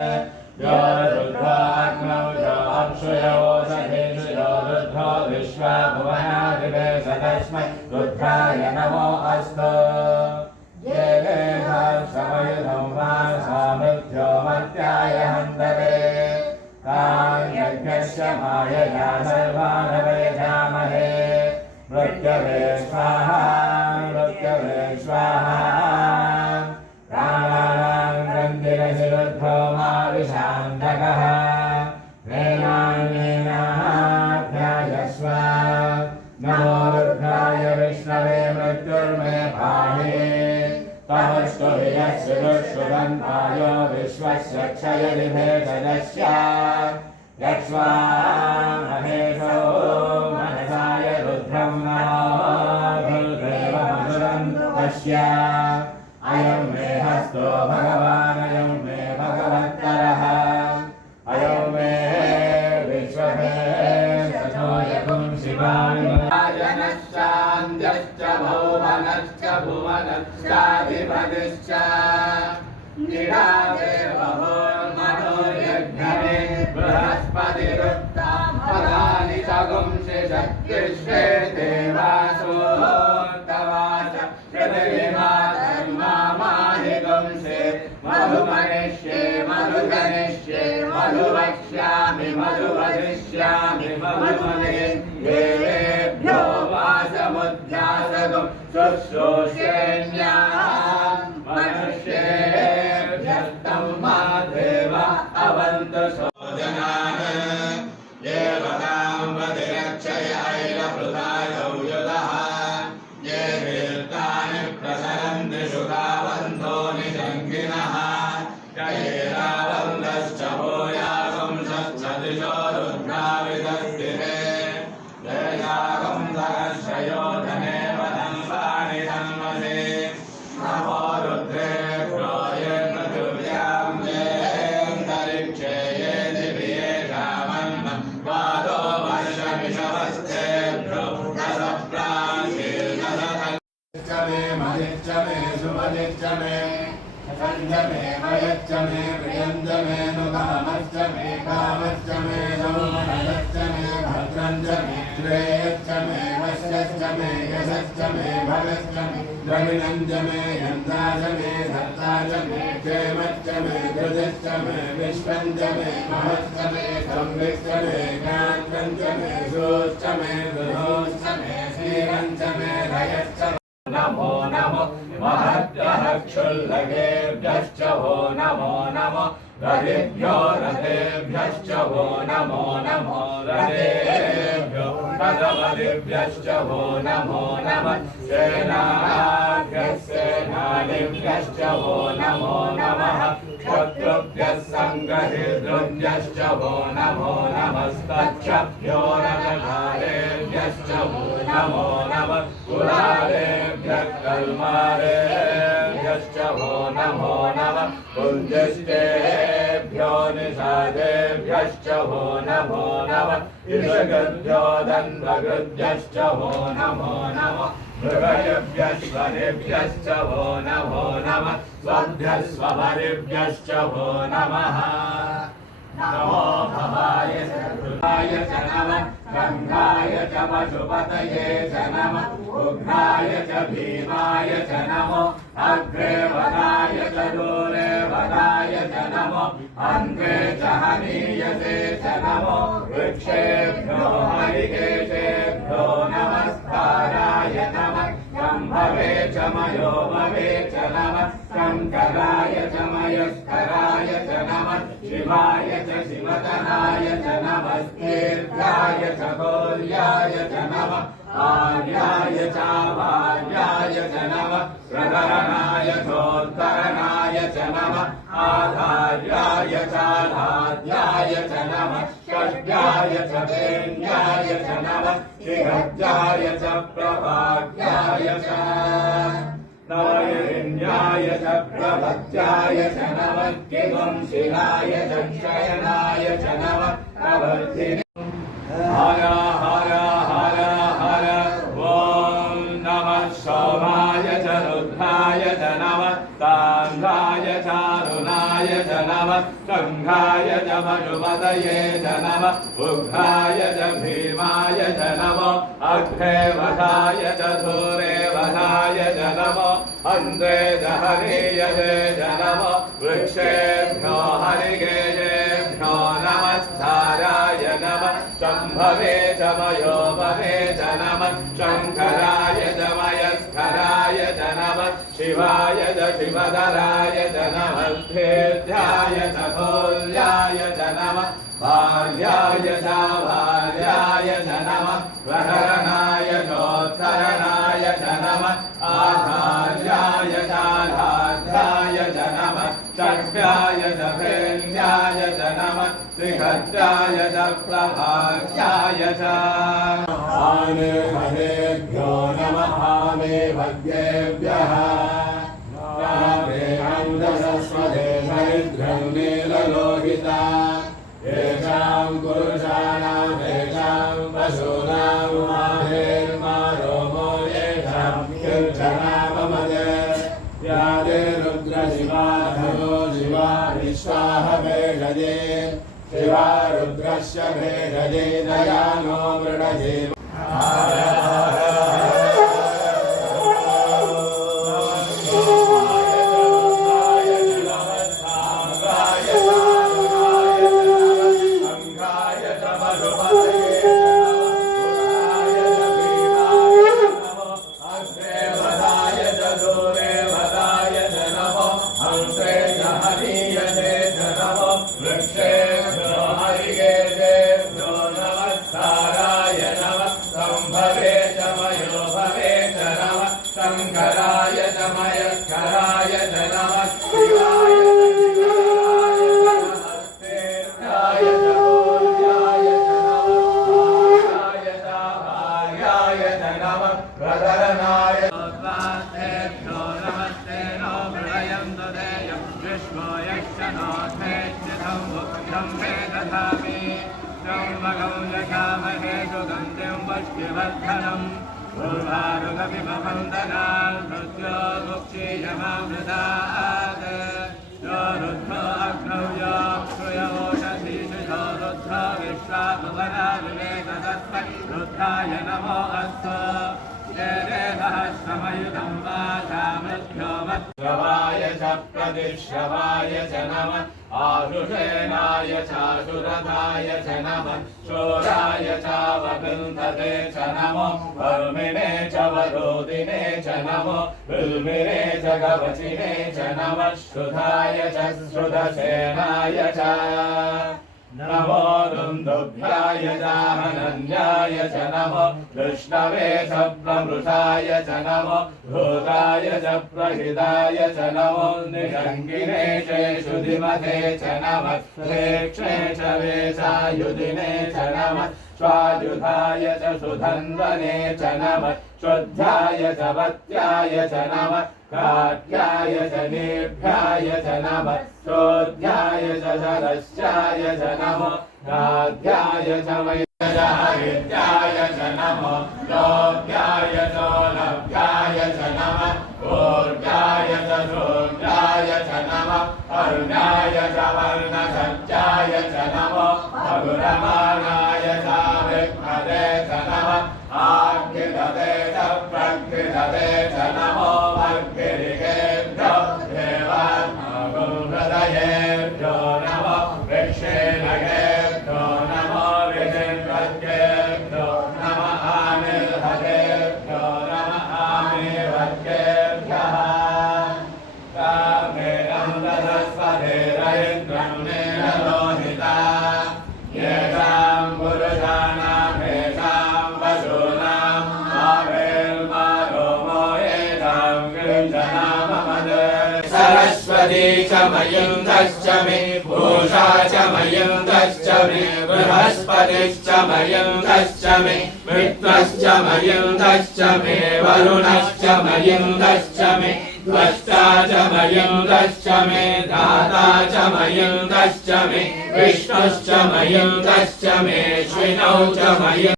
यो रुद्राग्नौ यो अक्षयोषधेषु यो रुद्रो विश्वा भुवनादिवेश तस्मै रुद्राय नमो अस्तु ये समयुधं वा सामृत्यो मर्त्याय हन्तवे तान् यज्ञस्य मायया सर्वान् वेधामहे मृत्यवे स्वाहा मृत्यवे स्वाहा प्राणानां ग्रन्थिरसिरुद्धो मा विशान्तकः वेनान्येनाध्यायस्व नमो रुद्राय विष्णवे मृत्युर्मे पाहि तमस्तु यस्य दुष्कृतन्ताय विश्वस्य क्षयति भेषजस्य यक्ष्वामहेशो मनसाय रुद्रं नमो मधुरं पश्य अयं मे हस्तो भगवान् अयं मे भगवत्तरः अयं मे विश्वमे सचो यकुं शिवायनश्चान्द्यश्च भौमनश्च भुवनश्चाधिपतिश्च निरादेवहोर्मनोर्यज्ञमे बृहस्पतिरुक्तां पदानि च गुंसि शक्तिश्वे देवासोऽर्तवाच पृथिवीमातर्मामाहि गुंसि मधुमनिष्ये मधुजनिष्ये मधुवक्ष्यामि मधुवदिष्यामि मधुमने देवेभ्यो वासमुद्यासगुं शुश्रूषेण्याः मनुष्येभ्यस्तं मा देव अवन्तु सोजनान् देवतां वदिरक्षयैलभृतायौ युधः ये वीर्तानि प्रसरन्ति शुकावन्तो निषङ्गिनः जयेरावन्दश्च भूयागुंसश्च दिशो रुद्राविदस्तिरे जयागं सहस्रयोधने वदम्बानि तन्मसे नमो रुद्रेभ्यो ये पृथिव्यां ये अन्तरिक्षे ये दिव्येषामन्नं वादो वर्षमिषवस्तेभ्यो रसप्राचीर्नसतच्च मे मदिच्च मे सुमदिच्च मे सञ्च मे मयच्च मे प्रियञ्च मे नुकामश्च मे कामश्च मे सौमनश्च मे भद्रञ्च मे श्रेयश्च मे वश्यश्च मे यशश्च मे भगश्च मे द्रविणञ्च मे यन्ताच मे धत्ताच मे क्षेमश्च मे धृजश्च मे विश्वञ्च मे महश्च मे संविश्च मे ज्ञात्रञ्च मे सोश्च मे दृढोश्च मे श्रीरञ्च मे रयश्च नमो नमो महत्यः क्षुल्लकेभ्यश्च वो नमो नमो रथेभ्यो रथेभ्यश्च वो नमो नमो रथेभ्यो रथपतिभ्यश्च वो नमो नमः सेनाभ्यः सेनानिभ्यश्च वो नमो नमः शत्रुभ्यः सङ्गहितृभ्यश्च वो नमो नमस्तच्छभ्यो रथकालेभ्यश्च वो नमो नमः कुलालेभ्यः कल्मारेभ्यश्च वो नमो नमः कुञ्जस्तेभ्यो निषादेभ्यश्च वो नमो नमः ईशगभ्यो दण्डकृभ्यश्च वो नमो नमः मृगयभ्यश्वरेभ्यश्च वो नमो नमः स्वभ्यस्वभरेभ्यश्च वो नमः नमो भवाय रुद्राय च नमः गङ्गाय च पशुपतये च नमः उग्राय च भीमाय च नमो अग्रे वदाय च दूरे वदाय च नमो अन्ते च हनीयसे च नमो वृक्षेभ्यो हरिकेशेभ्यो नमस्काराय नमः शम्भवे च मयोमवे च नमः शङ्कराय च मयस्कराय च नमः शिवाय च शिवतराय च नमस्तीर्थाय च गौर्याय च नमः आर्याय चावार्याय च नमः प्रकरणाय चोत्तरणाय च नमः आधार्याय चाधार्याय च नमः षड्याय च वेण्याय च नमः शिखज्याय च प्रभाग्याय च नवयिन्याय च प्रभज्याय च नमः किवंशिलाय च क्षयनाय च नमः प्रवर्धिने हर हर हर हर ॐ नमः सोमाय च रुद्राय च नमः तान्धाय चारुणाय च नमः शङ्खाय च मनुमतये च नमः उग्राय च भीमाय च नमो अग्रे वधाय च धूरे वधाय च नमो अन्ते च हरीयते च नमो वृक्षेभ्यो हरिकेशेभ्यो नमस्ताराय नमः शम्भवे च मयोपवे च नमः शङ्कराय च मयस्कराय च नमः शिवाय च शिवधराय च नमः भेद्याय च भोल्याय च नमः भार्याय च भार्याय च नमः प्रहरणाय चोत्तरणाय च नमः आधार्याय चाधार्याय च नमः चक्राय च भेन्द्याय च नमः श्रीहर्याय च प्रभार्याय च आने हरेभ्यो नमः आने भग्येभ्यः नामे अन्धसस्वदे दरिद्रं नीललोहिता येषां पुरुषाणां येषां पशूनां माहेर्मारोमो येषां किञ्चनाममदे यादे रुद्रशिवा धनो शिवा विश्वाह भेषजे शिवा रुद्रस्य भेषजे दयानो मृडजे शङ्कराय च मयस्कराय च नमः शिवाय च भोल्याय च नमः च भार्याय च नमः प्रधरणाय भ्यो नमस्ते नो मृळयं ददेयं विश्वो यश्च नोऽथेत्यथं मुक्तं मे दधामि त्र्यम्बकं यजामहे सुगन्धिं पुष्टिवर्धनम् पूर्वारुगविमवन्दनान् मृत्यो मुक्षीयमामृतात् यो रुद्रो अग्नौ यो क्षुयोषधीषो रुद्रो विश्वाभुवना विवेकदस्मै रुद्राय नमो अस्तु सहस्रमयुधं वाचामृभ्यो मध्रवाय च प्रतिश्रवाय च नमः आरुषेणाय चाशुरथाय च नमः शोराय चावगन्धते च नमो वर्मिणे च वरोदिने च नमो बिल्मिने च गवचिने च नमः श्रुधाय च श्रुतसेनाय च नमो दुन्दुभ्याय चाहनन्याय च नमो विष्णवे च प्रमृषाय च नमो धूताय च प्रहिताय च नमो निषङ्गिने चेषुधिमते च नमः प्रेक्षे च वेशायुधिने च नमः स्वायुधाय च सुधन्वने च नमः शुद्धाय च वत्याय च नमः कात्याय च नेभ्याय च नमः चोद्याय च शरस्याय च नमो गाध्याय च वैद्याय च नमो लोभ्याय च लभ्याय च नमः ऊर्जाय च शूद्राय च नमः अर्णाय च वर्णसज्जाय च नमो अगुरमाणाय च विघ्नदे च नमः आग्निदते च प्रग्निदते च नमो वर्गिरिकेभ्यो देवात्मगुहृदयेभ्यो नमो वृक्षेणगेभ्यो नमो विजिन्वद्गेभ्यो नमः आनिर्हतेभ्यो नमः आमेवद्गेभ्यः कामेनं दधस्वधेरयिन्द्रं नीललोहिता येषां पुरुषाणामेषां पशूनां मावेर्मारोमो येषां गृञ्जनाममदे सरस्वती च मयुन्दश्च मे पूषा च मयुन्दश्च मे बृहस्पतिश्च मयुन्दश्च मे मित्रश्च मयुन्दश्च मे वरुणश्च मयुन्दश्च मे द्रष्टा च मयुन्दश्च मे दाता च मयुन्दश्च मे विष्णुश्च मयुन्दश्च मे श्विनौ च मयुन्दश्च